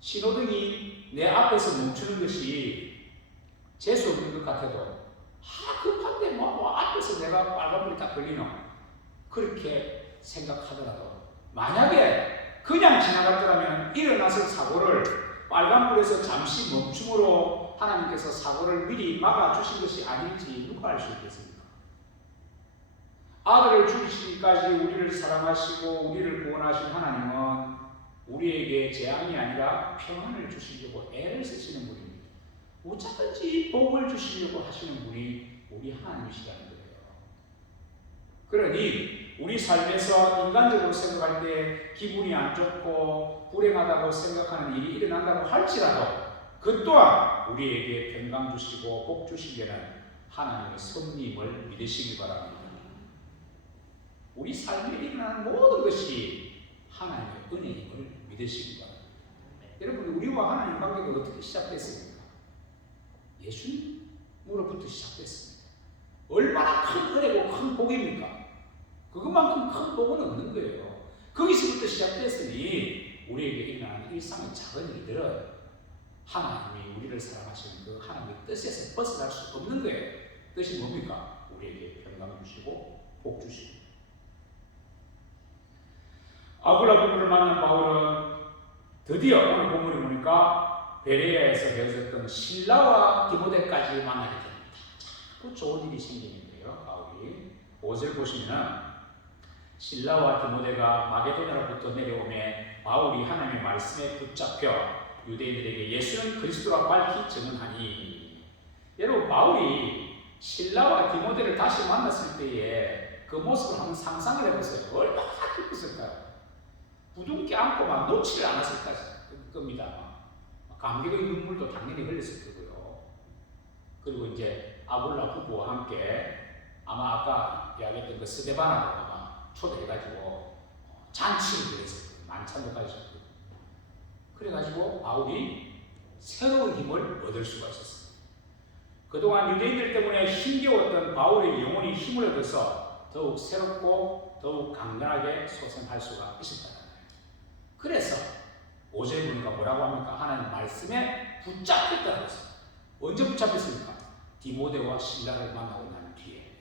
신호등이 내 앞에서 멈추는 것이 재수 없는 것 같아도 급한데 뭐 앞에서 내가 빨간불이 딱 걸리노 그렇게 생각하더라도 만약에 그냥 지나갈 거라면 일어났을 사고를 빨간불에서 잠시 멈춤으로 하나님께서 사고를 미리 막아주신 것이 아닌지 누가 알 수 있겠습니까? 아들을 주시기까지 우리를 사랑하시고 우리를 구원하신 하나님은 우리에게 재앙이 아니라 평안을 주시려고 애를 쓰시는 분입니다. 어쩌든지 복을 주시려고 하시는 분이 우리 하나님이시라는 거예요. 그러니 우리 삶에서 인간적으로 생각할 때 기분이 안 좋고 불행하다고 생각하는 일이 일어난다고 할지라도 그 또한 우리에게 평강 주시고 복 주시려는 하나님의 섭리임을 믿으시기 바랍니다. 우리 삶에 일어나는 모든 것이 하나님의 은혜임을 믿으시기 바랍니다. 여러분, 우리와 하나님 관계가 어떻게 시작됐습니까? 예수님으로부터 시작됐습니다. 얼마나 큰 은혜고 큰 복입니까? 그것만큼 큰 복은 없는 거예요. 거기서부터 시작됐으니 우리에게 일어나는 일상의 작은 일들은 하나님이 우리를 사랑하시는 그 하나님의 뜻에서 벗어날 수 없는 거예요. 뜻이 뭡니까? 우리에게 평강 주시고 복 주시고. 아굴라 부부를 만난 바울은 드디어 오늘 본문에 보니까 베레아에서 헤어졌던 실라와 디모데까지 만나게 됩니다. 자꾸 좋은 일이 생기는데요. 바울이 5절 보시면 실라와 디모데가 마게도냐로부터 내려오매 바울이 하나님의 말씀에 붙잡혀 유대인들에게 예수는 그리스도라 밝히 증언하니. 여러분, 바울이 실라와 디모데를 다시 만났을 때에 그 모습을 한번 상상을 해보세요. 얼마나 기뻤을까요? 부둥켜 안고 막 놓지를 않았을 겁니다. 감격의 눈물도 당연히 흘렸을 거고요. 그리고 이제 아굴라 부부와 함께 아마 아까 이야기했던 그 스데바나도 아마 초대해가지고 잔치를 그랬을 거예요. 만찬도 가졌을 거예요. 그래가지고 바울이 새로운 힘을 얻을 수가 있었습니다. 그동안 유대인들 때문에 힘겨웠던 바울의 영혼이 힘을 얻어서 더욱 새롭고 더욱 강건하게 소생할 수가 있었다는 거예요. 그래서 5절 보니까 뭐라고 합니까? 하나님 말씀에 붙잡혔다고 했어요. 언제 붙잡혔습니까? 디모데와 실라를 만나고 난 뒤에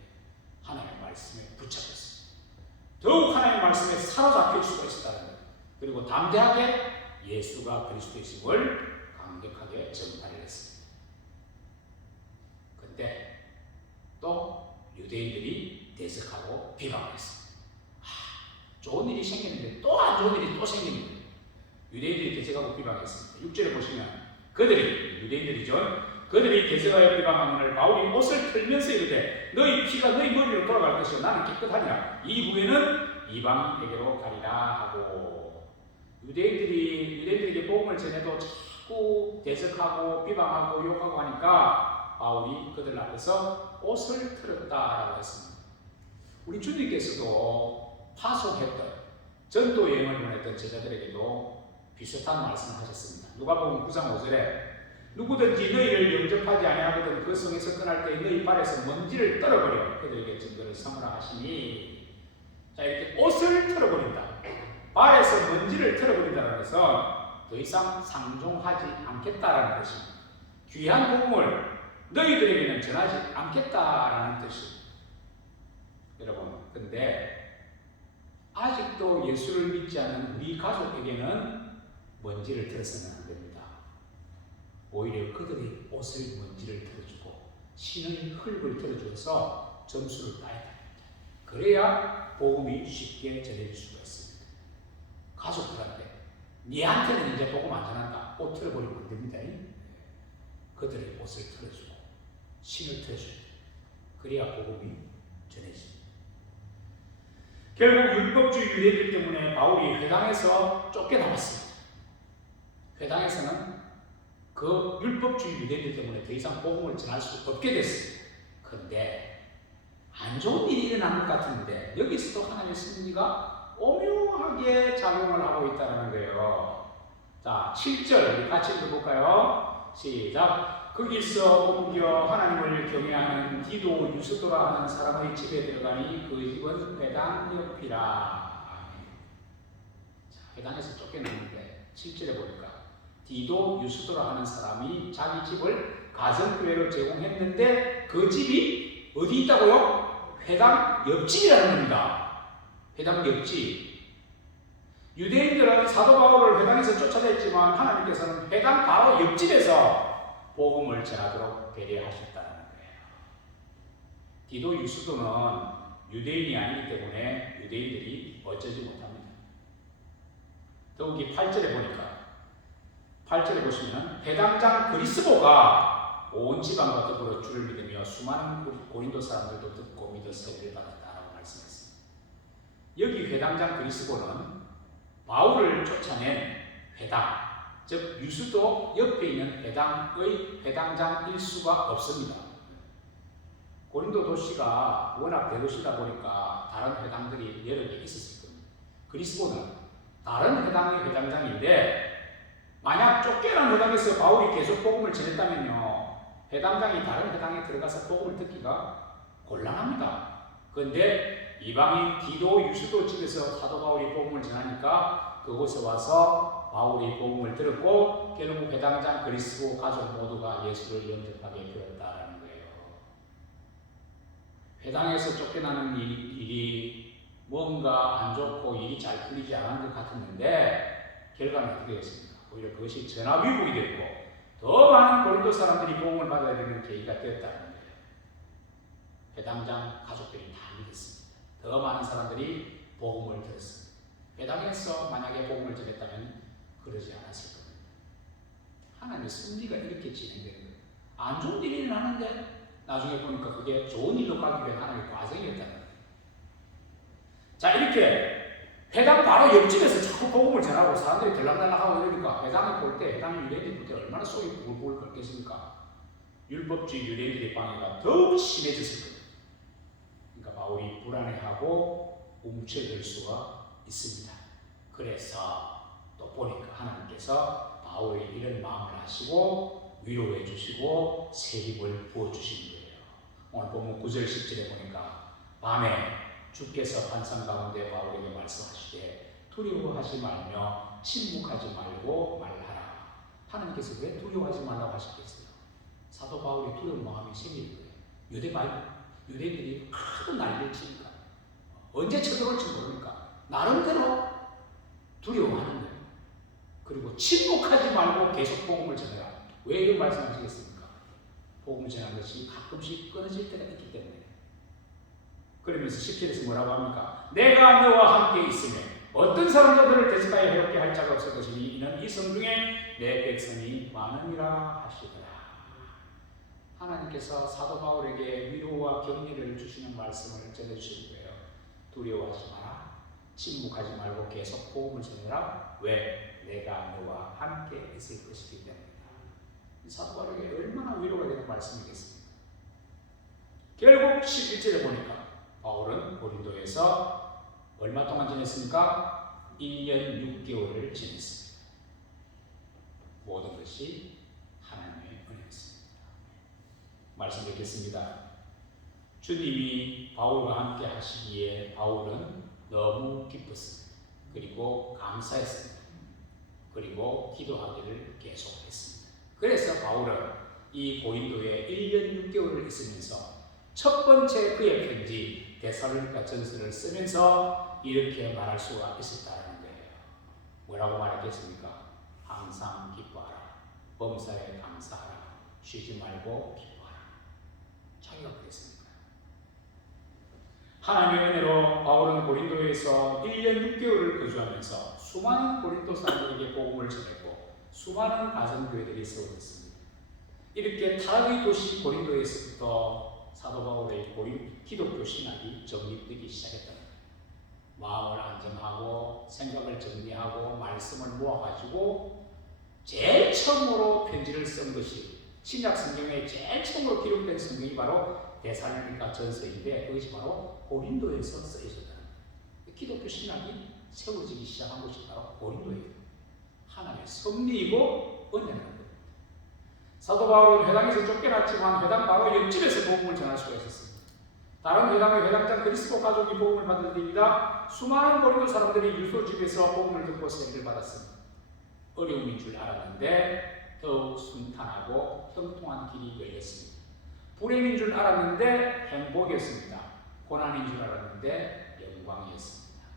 하나님의 말씀에 붙잡혔습니다. 더욱 하나님의 말씀에 사로잡힐 수가 있었다는 거예요. 그리고 담대하게 예수가 그리스도이심을 강력하게 전파를 했습니다. 그런데 또 유대인들이 대적하고 비방을 했습니다. 좋은 일이 생기는데 또 안 좋은 일이 또 생기는 거예요. 유대인들이 대적하고 비방했습니다. 6절에 보시면 유대인들이죠. 그들이 대적하여 비방하거늘 바울이 옷을 털면서 이르되 너희 피가 너희 머리로 돌아갈 것이요 나는 깨끗하니라. 이후에는 이방인에게로 가리라 하고. 유대인들에게 복음을 전해도 자꾸 대적하고 비방하고 욕하고 하니까 바울이 그들 앞에서 옷을 털었다라고 했습니다. 우리 주님께서도 파송했던 전도 여행을 보냈던 제자들에게도 비슷한 말씀을 하셨습니다. 누가복음 9장 5절에 누구든지 너희를 영접하지 아니하거든 그 성에서 떠날 때 너희 발에서 먼지를 떨어버려 그들에게 증거를 삼으라 하시니. 자, 이렇게 옷을 털어버린다, 발에서 먼지를 털어버린다는 것은 더 이상 상종하지 않겠다라는 것입니다. 귀한 복음을 너희들에게는 전하지 않겠다라는 뜻입니다. 여러분, 근데 아직도 예수를 믿지 않는 우리 가족에게는 먼지를 털어서는 안 됩니다. 오히려 그들의 옷을 먼지를 털어주고 신의 흙을 털어주어서 점수를 따야 됩니다. 그래야 복음이 쉽게 전해질 수가 있습니다. 가족들한테 니한테는 이제 복음 안 전한다. 옷 털어버리면 안 됩니다. 그들의 옷을 털어주고 신을 털어주고 그래야 복음이 전해집니다. 결국 율법주의 유대인들 때문에 바울이 회당에서 쫓겨나왔습니다. 회당에서는 그 율법주의 유대인들 때문에 더 이상 복음을 전할 수 없게 됐습니다. 그런데 안 좋은 일이 일어난 것 같은데 여기서도 하나님의 섭리가 오묘하게 작용을 하고 있다는 거예요. 자, 7절 우리 같이 읽어볼까요? 시작. 거기서 옮겨 하나님을 경외하는 디도 유스도라 하는 사람의 집에 들어가니 그 집은 회당 옆이라. 자, 회당에서 쫓겨났는데 7절에 보니까 디도 유스도라 하는 사람이 자기 집을 가정교회로 제공했는데 그 집이 어디 있다고요? 회당 옆집이라는 겁니다. 회당 옆집. 유대인들은 사도 바울을 회당에서 쫓아냈지만 하나님께서는 회당 바로 옆집에서 복음을 전하도록 배려하셨다는 거예요. 디도 유스도는 유대인이 아니기 때문에 유대인들이 어쩌지 못합니다. 더욱이 8절에 보니까 8절에 보시면 회당장 그리스보가 온 지방과 더불어 주를 믿으며 수많은 고린도 사람들도 듣고 믿어 세례를 받았다라고 말씀했습니다. 여기 회당장 그리스보는 바울을 쫓아낸 회당, 즉 유수도 옆에 있는 회당의 회당장 일수가 없습니다. 고린도 도시가 워낙 대도시다 보니까 다른 회당들이 여러 개 있었을 겁니다. 그리스보는 다른 회당의 회당장인데 만약 쫓겨난 회당에서 바울이 계속 복음을 전했다면요, 회당장이 다른 회당에 들어가서 복음을 듣기가 곤란합니다. 그런데 이방인 디도 유수도 집에서 사도 바울이 복음을 전하니까 그곳에 와서 바울이 복음을 들었고 결국 회당장 그리스도 가족 모두가 예수를 영접하게 되었다라는 거예요. 회당에서 쫓겨나는 일이 뭔가 안 좋고 일이 잘 풀리지 않은 것 같았는데 결과는 어떻게 됐습니까? 오히려 그것이 전화위복이 됐고 더 많은 고린도 사람들이 복음을 받아야 되는 계기가 되었다는 거예요. 회당장 가족들이 다 믿었습니다. 더 많은 사람들이 복음을 들었습니다. 회당에서 만약에 복음을 전했다면 그러지 않았을 겁니다. 하나님의 섭리가 이렇게 진행되는 거예요. 안 좋은 일이 일어나는데 나중에 보니까 그게 좋은 일로 가기 위한 하나님의 과정이었다는 거예요. 자, 이렇게 회당 바로 옆집에서 자꾸 복음을 전하고 사람들이 들락날락하고 이러니까 회당을 볼 때, 회당 유대인들이 볼 때 얼마나 속이 부글부글 끓겠습니까? 율법주의 유대인들의 방해가 더욱 심해졌을 겁니다. 그러니까 바울이 불안해하고 움츠러들 수가 있습니다. 그래서 또 보니까 하나님께서 바울의 이런 마음을 아시고 위로해 주시고 새 힘을 부어주시는 거예요. 오늘 보면 9절 10절에 보니까 밤에 주께서 환상 가운데 바울에게 말씀하시되 두려워하지 말며 침묵하지 말고 말하라. 하나님께서 왜 두려워하지 말라고 하셨겠어요? 사도 바울이 두려운 마음이 생기는 거예요. 유대인들이 하도 난리를 치니까 언제 쳐들어올지 모르니까 나름대로 두려워하는 거예요. 그리고 침묵하지 말고 계속 복음을 전해라. 왜 이런 말씀하시겠습니까? 복음을 전하는 것이 가끔씩 끊어질 때가 있기 때문에. 그러면서 10절에서 뭐라고 합니까? 내가 너와 함께 있으며 어떤 사람도 너를 대적하여 해롭게 할 자가 없을 것이니 이는 이 성중에 내 백성이 많으니라 하시더라. 하나님께서 사도 바울에게 위로와 격려를 주시는 말씀을 전해주시는 거예요. 두려워하지 마라. 침묵하지 말고 계속 복음을 전해라. 왜? 내가 너와 함께 있을 것이기 때문이다. 사도 바울에게 얼마나 위로가 되는 말씀이겠습니까? 결국 11절에 보니까 바울은 고린도에서 얼마 동안 지냈습니까? 1년 6개월을 지냈습니다. 모든 것이 하나님의 은혜였습니다. 말씀 드리겠습니다. 주님이 바울과 함께 하시기에 바울은 너무 기뻤습니다. 그리고 감사했습니다. 그리고 기도하기를 계속했습니다. 그래서 바울은 이 고린도에 1년 6개월을 있으면서 첫 번째 그의 편지 데살로니가 전서를 쓰면서 이렇게 말할 수가 있었다는 거예요. 뭐라고 말했겠습니까? 항상 기뻐하라. 범사에 감사하라. 쉬지 말고 기뻐하라. 자기가 그랬습니다. 하나님의 은혜로 바울은 고린도에서 1년 6개월을 거주하면서 수많은 고린도 사람들에게 복음을 전했고 수많은 가정교회들이 세워졌습니다. 이렇게 타락의 도시 고린도에서부터 사도 바울의 기독교 신학이 정립되기 시작했답니다. 마음을 안정하고 생각을 정리하고 말씀을 모아가지고 제일 처음으로 편지를 쓴 것이 신약 성경에 제일 처음으로 기록된 성경이 바로 데살로니가 전서인데 그것이 바로 고린도에서 쓰여졌다는 거예요. 기독교 신학이 세워지기 시작한 것이 바로 고린도예요. 하나님의 섭리이고 은혜라는 겁니다. 사도 바울은 회당에서 쫓겨났지만 회당 바로 옆집에서 복음을 전할 수가 있었습니다. 다른 회당의 회당장 그리스도 가족이 복음을 받을 때입니다. 수많은 고린도 사람들이 유소집에서 복음을 듣고 세례를 받았습니다. 어려움인 줄 알았는데 더욱 순탄하고 형통한 길이 열렸습니다. 불행인 줄 알았는데 행복이었습니다. 고난인 줄 알았는데 영광이었습니다.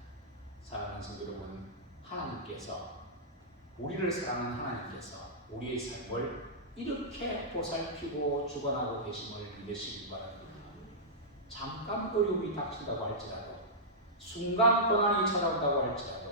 사랑하는 성도 여러분, 하나님께서 우리를 사랑하는 하나님께서 우리의 삶을 이렇게 보살피고 주관하고 계심을 믿으시기 바랍니다. 잠깐 어려움이 닥친다고 할지라도 순간 고난이 찾아온다고 할지라도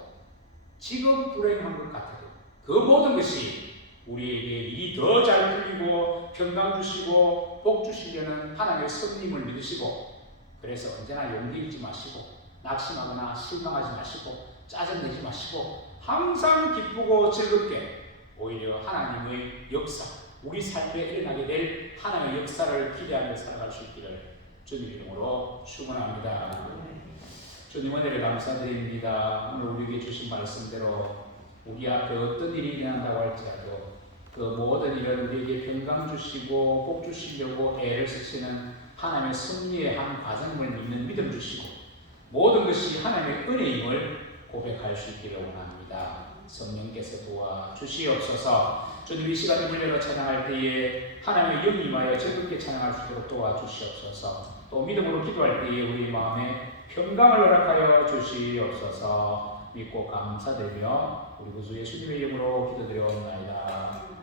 지금 불행한 것 같아도 그 모든 것이 우리에게 일이 더 잘 풀리고 평강 주시고 복 주시려는 하나님의 섭리임을 믿으시고 그래서 언제나 용기 잃지 마시고 낙심하거나 실망하지 마시고 짜증내지 마시고 항상 기쁘고 즐겁게 오히려 하나님의 역사 우리 삶에 일어나게 될 하나님의 역사를 기대하며 살아갈 수 있기를 주님 이름으로 축원합니다. 주님 은혜를 감사드립니다. 오늘 우리에게 주신 말씀대로 우리 앞에 어떤 일이 일어난다고 할지라도 그 모든 일은 우리에게 평강 주시고 복 주시려고 애를 쓰시는 하나님의 섭리의 한 과정을 믿는 믿음 주시고 모든 것이 하나님의 은혜임을 고백할 수 있기를 원합니다. 성령께서 도와 주시옵소서. 주님 이 시간에 물려러 찬양할 때에 하나님의 영이 임하여 즐겁게 찬양할 수 있도록 도와주시옵소서. 또 믿음으로 기도할 때에 우리 마음에 평강을 허락하여 주시옵소서. 믿고 감사드리며 우리 구주 예수님의 이름으로 기도드려옵나이다.